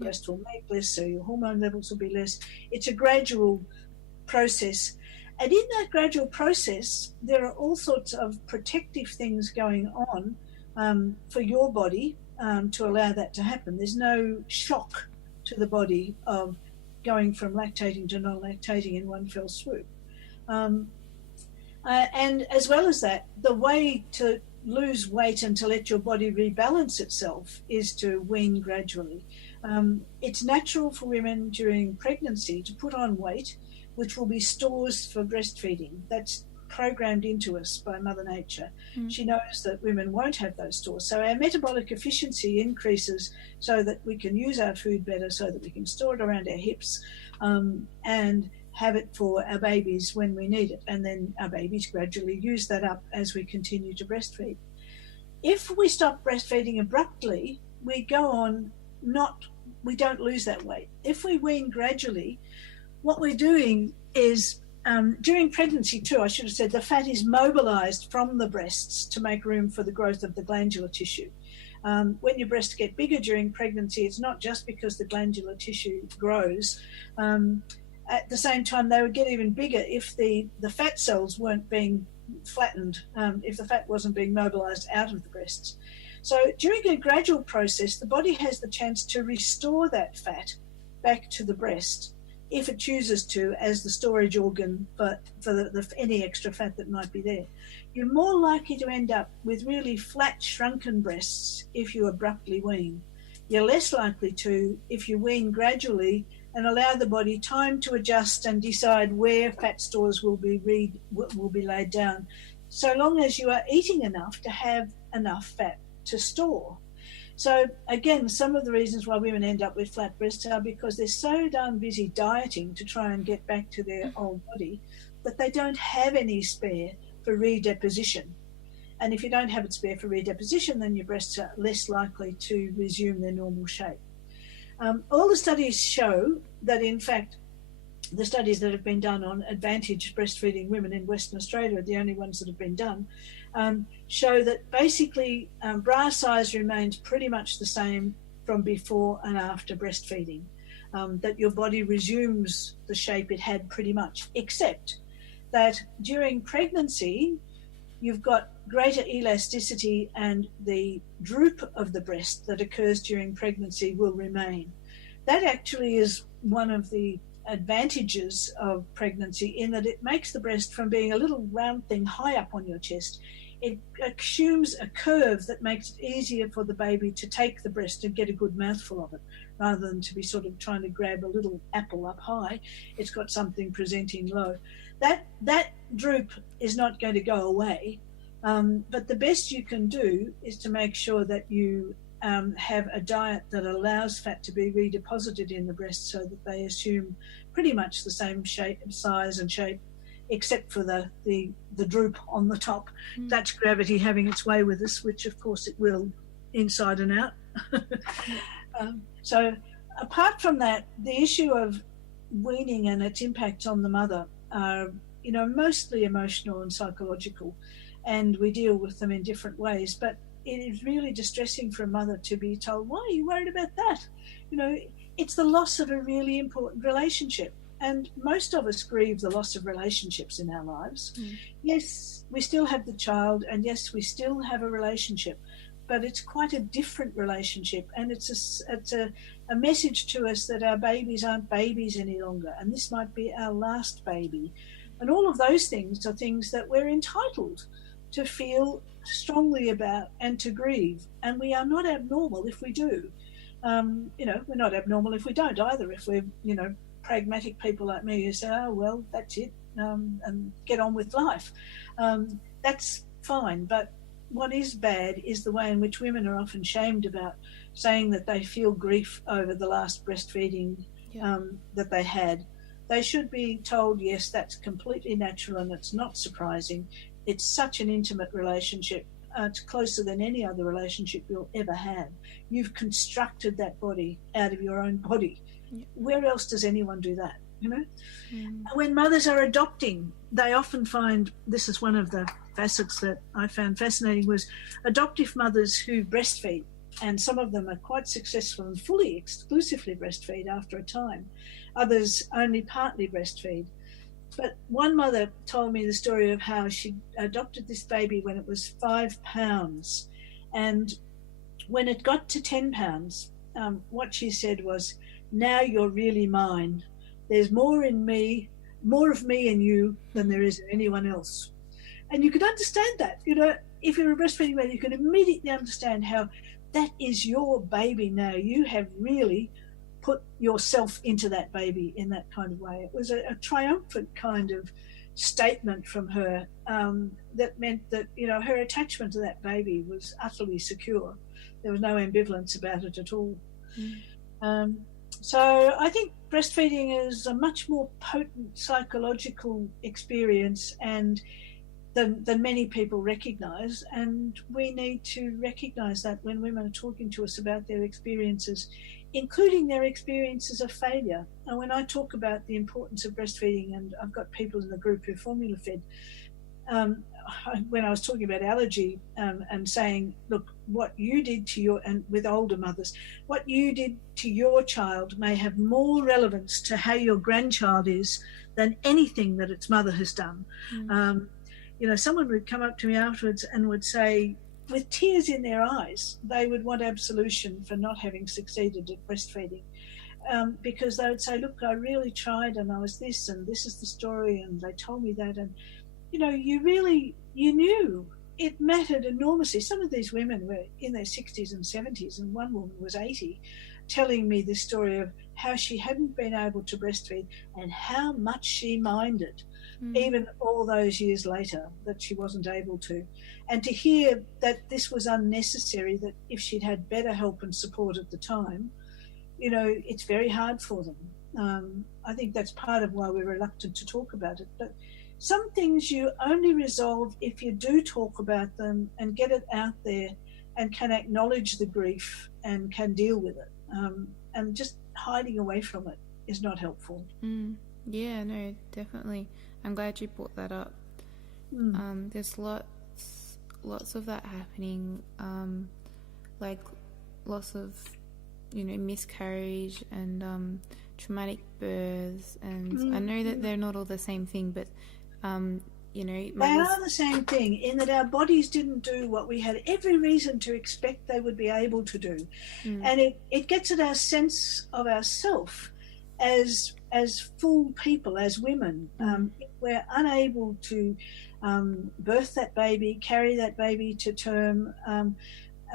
breast will make less, so your hormone levels will be less. It's a gradual process. And in that gradual process, there are all sorts of protective things going on for your body to allow that to happen. There's no shock to the body of going from lactating to non-lactating in one fell swoop. And as well as that, the way to lose weight and to let your body rebalance itself is to wean gradually. It's natural for women during pregnancy to put on weight, which will be stores for breastfeeding. That's programmed into us by Mother Nature. She knows that women won't have those stores. So our metabolic efficiency increases so that we can use our food better, so that we can store it around our hips and have it for our babies when we need it. And then our babies gradually use that up as we continue to breastfeed. If we stop breastfeeding abruptly, we go on we don't lose that weight. If we wean gradually, what we're doing is during pregnancy too, I should have said, the fat is mobilized from the breasts to make room for the growth of the glandular tissue. When your breasts get bigger during pregnancy, it's not just because the glandular tissue grows. At the same time, they would get even bigger if the fat cells weren't being flattened, if the fat wasn't being mobilized out of the breasts. So during a gradual process, the body has the chance to restore that fat back to the breast if it chooses to, as the storage organ for any extra fat that might be there. You're more likely to end up with really flat, shrunken breasts if you abruptly wean. You're less likely to if you wean gradually and allow the body time to adjust and decide where fat stores will be laid down, so long as you are eating enough to have enough fat to store. So again, some of the reasons why women end up with flat breasts are because they're so darn busy dieting to try and get back to their old body that they don't have any spare for redeposition. And if you don't have it spare for redeposition, then your breasts are less likely to resume their normal shape. All the studies show that, in fact, the studies that have been done on advantaged breastfeeding women in Western Australia are the only ones that have been done, show that basically bra size remains pretty much the same from before and after breastfeeding, that your body resumes the shape it had pretty much, except that during pregnancy, you've got greater elasticity and the droop of the breast that occurs during pregnancy will remain. That actually is one of the advantages of pregnancy, in that it makes the breast, from being a little round thing high up on your chest, it assumes a curve that makes it easier for the baby to take the breast and get a good mouthful of it, rather than to be sort of trying to grab a little apple up high. It's got something presenting low. That droop is not going to go away, but the best you can do is to make sure that you have a diet that allows fat to be redeposited in the breast so that they assume pretty much the same shape, size and shape, except for the droop on the top. That's gravity having its way with us, which of course it will, inside and out. So apart from that, the issue of weaning and its impact on the mother are, mostly emotional and psychological, and we deal with them in different ways. But it is really distressing for a mother to be told, why are you worried about that? It's the loss of a really important relationship. And most of us grieve the loss of relationships in our lives. Yes, we still have the child, and yes, we still have a relationship, but it's quite a different relationship. And it's a message to us that our babies aren't babies any longer, and this might be our last baby. And all of those things are things that we're entitled to feel strongly about and to grieve. And we are not abnormal if we do. We're not abnormal if we don't either. If we're, pragmatic people like me who say, oh, well, that's it, and get on with life. That's fine. But what is bad is the way in which women are often shamed about saying that they feel grief over the last breastfeeding that they had. They should be told, yes, that's completely natural and it's not surprising. It's such an intimate relationship. It's closer than any other relationship you'll ever have. You've constructed that body out of your own body. Yeah. Where else does anyone do that? When mothers are adopting, they often find, this is one of the facets that I found fascinating, was adoptive mothers who breastfeed and some of them are quite successful and fully exclusively breastfeed after a time. Others only partly breastfeed. But one mother told me the story of how she adopted this baby when it was 5 pounds. And when it got to 10 pounds, what she said was, now you're really mine. There's more in me, more of me in you than there is in anyone else. And you can understand that. You know, if you're a breastfeeding mother, you can immediately understand how that is your baby now. You have really put yourself into that baby in that kind of way. It was a triumphant kind of statement from her, that meant that, you know, her attachment to that baby was utterly secure. There was no ambivalence about it at all. So I think breastfeeding is a much more potent psychological experience and than many people recognise, and we need to recognise that when women are talking to us about their experiences, including their experiences of failure. And when I talk about the importance of breastfeeding, and I've got people in the group who are formula fed, when I was talking about allergy, and saying, look, what you did to your, and with older mothers, what you did to your child may have more relevance to how your grandchild is than anything that its mother has done. You know, someone would come up to me afterwards and would say, with tears in their eyes, they would want absolution for not having succeeded at breastfeeding, because they would say, look, I really tried, and I was this, and this is the story, and they told me that, and you know, you knew it mattered enormously. Some of these women were in their 60s and 70s, and one woman was 80, telling me this story of how she hadn't been able to breastfeed and how much she minded, even all those years later, that she wasn't able to. And to hear that this was unnecessary, that if she'd had better help and support at the time, you know, it's very hard for them. I think that's part of why we're reluctant to talk about it. But some things you only resolve if you do talk about them and get it out there and can acknowledge the grief and can deal with it. And just hiding away from it is not helpful. Yeah, no, definitely. I'm glad you brought that up. There's lots of that happening, like lots of, you know, miscarriage and traumatic births, and I know that they're not all the same thing, but you know, they are the same thing in that our bodies didn't do what we had every reason to expect they would be able to do. And it gets at our sense of ourself as full people, as women. If we're unable to birth that baby, carry that baby to term,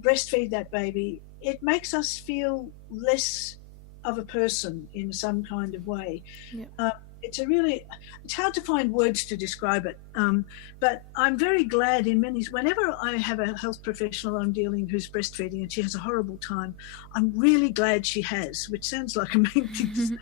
breastfeed that baby, it makes us feel less of a person in some kind of way. It's hard to find words to describe it, but I'm very glad whenever I have a health professional I'm dealing who's breastfeeding and she has a horrible time, I'm really glad she has, which sounds like a mean thing to say.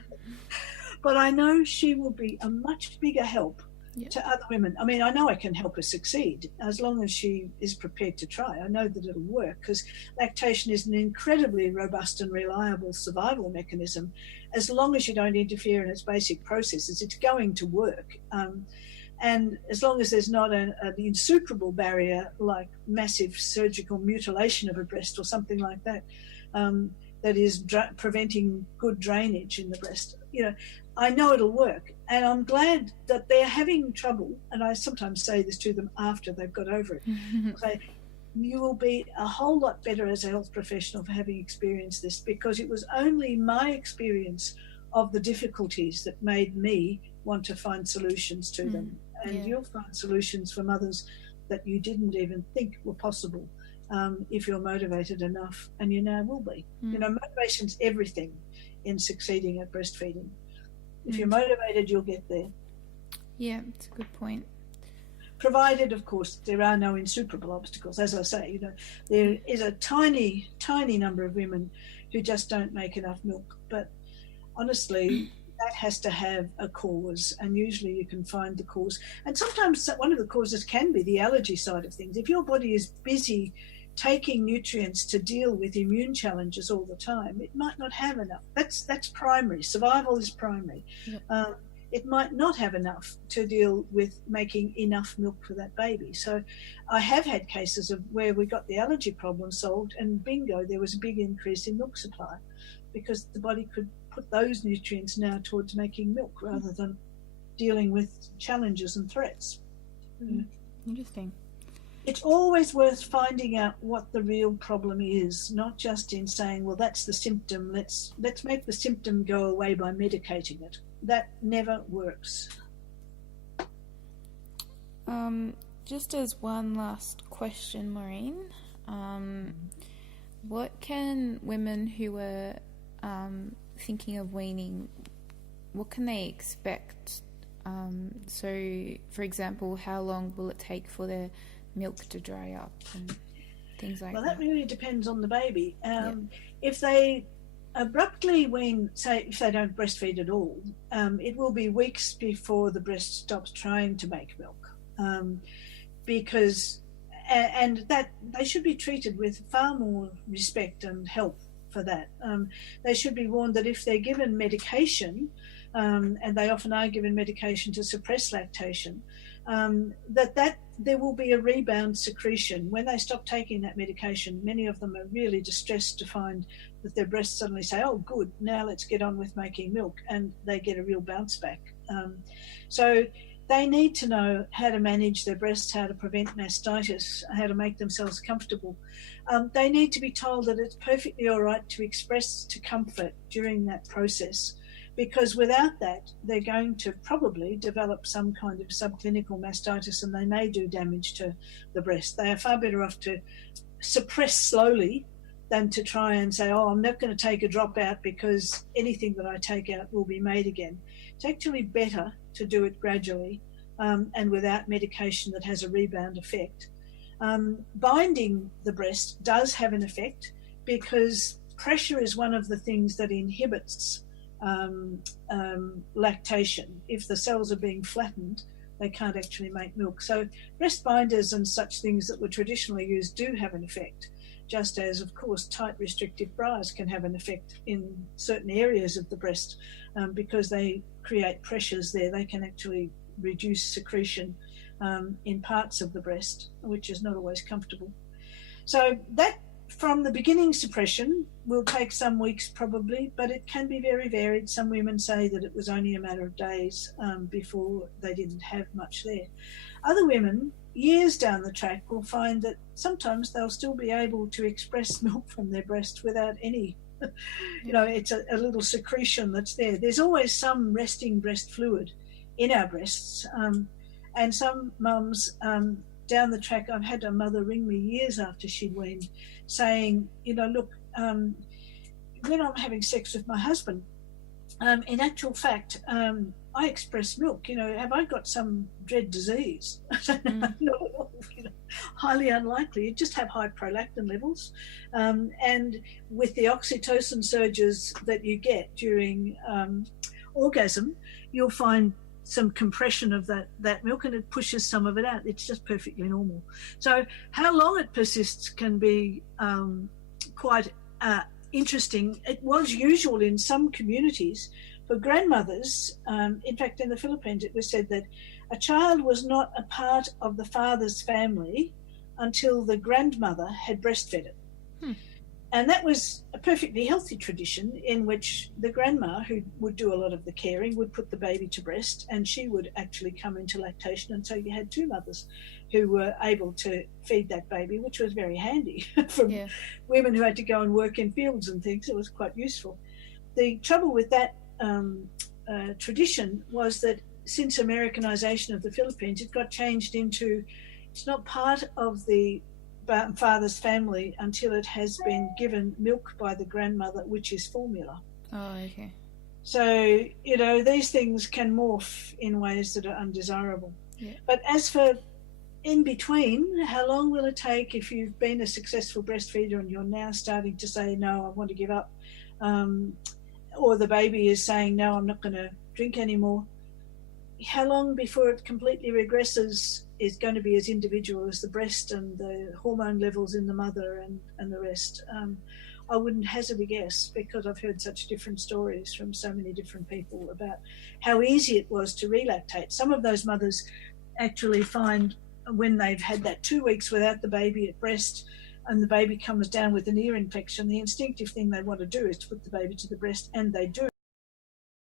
But I know she will be a much bigger help to other women. I mean, I know I can help her succeed as long as she is prepared to try. I know that it'll work, because lactation is an incredibly robust and reliable survival mechanism. As long as you don't interfere in its basic processes, it's going to work. And as long as there's not an insuperable barrier like massive surgical mutilation of a breast or something like that, that is preventing good drainage in the breast, you know, I know it'll work. And I'm glad that they're having trouble, and I sometimes say this to them after they've got over it. Say, you will be a whole lot better as a health professional for having experienced this, because it was only my experience of the difficulties that made me want to find solutions to them. And you'll find solutions for mothers that you didn't even think were possible, if you're motivated enough, and you now will be. You know, motivation's everything in succeeding at breastfeeding. If you're motivated, you'll get there. Yeah, it's a good point. Provided, of course, there are no insuperable obstacles. As I say, you know, there is a tiny, tiny number of women who just don't make enough milk. But honestly, that has to have a cause, and usually you can find the cause. And sometimes one of the causes can be the allergy side of things. If your body is busy taking nutrients to deal with immune challenges all the time, it might not have enough. That's primary. Survival is primary. it might not have enough to deal with making enough milk for that baby. So I have had cases of where we got the allergy problem solved, and bingo, there was a big increase in milk supply because the body could put those nutrients now towards making milk rather than dealing with challenges and threats. Interesting. It's always worth finding out what the real problem is, not just in saying, well, that's the symptom, let's make the symptom go away by medicating it. That never works. Just as one last question, Maureen, what can women who are thinking of weaning, what can they expect? So, for example, how long will it take for their milk to dry up and things like that? Well, that really depends on the baby. If they abruptly wean, say if they don't breastfeed at all, it will be weeks before the breast stops trying to make milk, because and that they should be treated with far more respect and help for that. They should be warned that if they're given medication, and they often are given medication to suppress lactation, that there will be a rebound secretion. When they stop taking that medication, many of them are really distressed to find that their breasts suddenly say, oh, good, now let's get on with making milk, and they get a real bounce back. So they need to know how to manage their breasts, how to prevent mastitis, how to make themselves comfortable. They need to be told that it's perfectly all right to express to comfort during that process, because without that, they're going to probably develop some kind of subclinical mastitis, and they may do damage to the breast. They are far better off to suppress slowly than to try and say, oh, I'm not going to take a drop out because anything that I take out will be made again. It's actually better to do it gradually and without medication that has a rebound effect. Binding the breast does have an effect because pressure is one of the things that inhibits lactation. If the cells are being flattened, they can't actually make milk. So breast binders and such things that were traditionally used do have an effect, just as, of course, tight restrictive bras can have an effect in certain areas of the breast because they create pressures there. They can actually reduce secretion in parts of the breast, which is not always comfortable. So that, from the beginning suppression, will take some weeks probably, but it can be very varied. Some women say that it was only a matter of days before they didn't have much there. Other women, years down the track, will find that sometimes they'll still be able to express milk from their breast without any, it's a little secretion that's there. There's always some resting breast fluid in our breasts. And some mums down the track, I've had a mother ring me years after she'd weaned saying, look, when I'm having sex with my husband, in actual fact, I express milk. Have I got some dread disease? Not at all. Highly unlikely. You just have high prolactin levels. And with the oxytocin surges that you get during orgasm, you'll find some compression of that milk, and it pushes some of it out. It's just perfectly normal. So how long it persists can be quite interesting. It was usual in some communities for grandmothers. In fact, in the Philippines, it was said that a child was not a part of the father's family until the grandmother had breastfed it. And that was a perfectly healthy tradition in which the grandma, who would do a lot of the caring, would put the baby to breast, and she would actually come into lactation. And so you had two mothers who were able to feed that baby, which was very handy for women who had to go and work in fields and things. It was quite useful. The trouble with that tradition was that since Americanization of the Philippines, it got changed into, it's not part of the father's family until it has been given milk by the grandmother, which is formula. Oh, okay. So, these things can morph in ways that are undesirable. Yeah. But as for in between, how long will it take if you've been a successful breastfeeder and you're now starting to say, no, I want to give up, or the baby is saying, no, I'm not going to drink anymore? How long before it completely regresses is going to be as individual as the breast and the hormone levels in the mother and the rest. I wouldn't hazard a guess, because I've heard such different stories from so many different people about how easy it was to relactate. Some of those mothers actually find, when they've had that 2 weeks without the baby at breast and the baby comes down with an ear infection, the instinctive thing they want to do is to put the baby to the breast, and they do.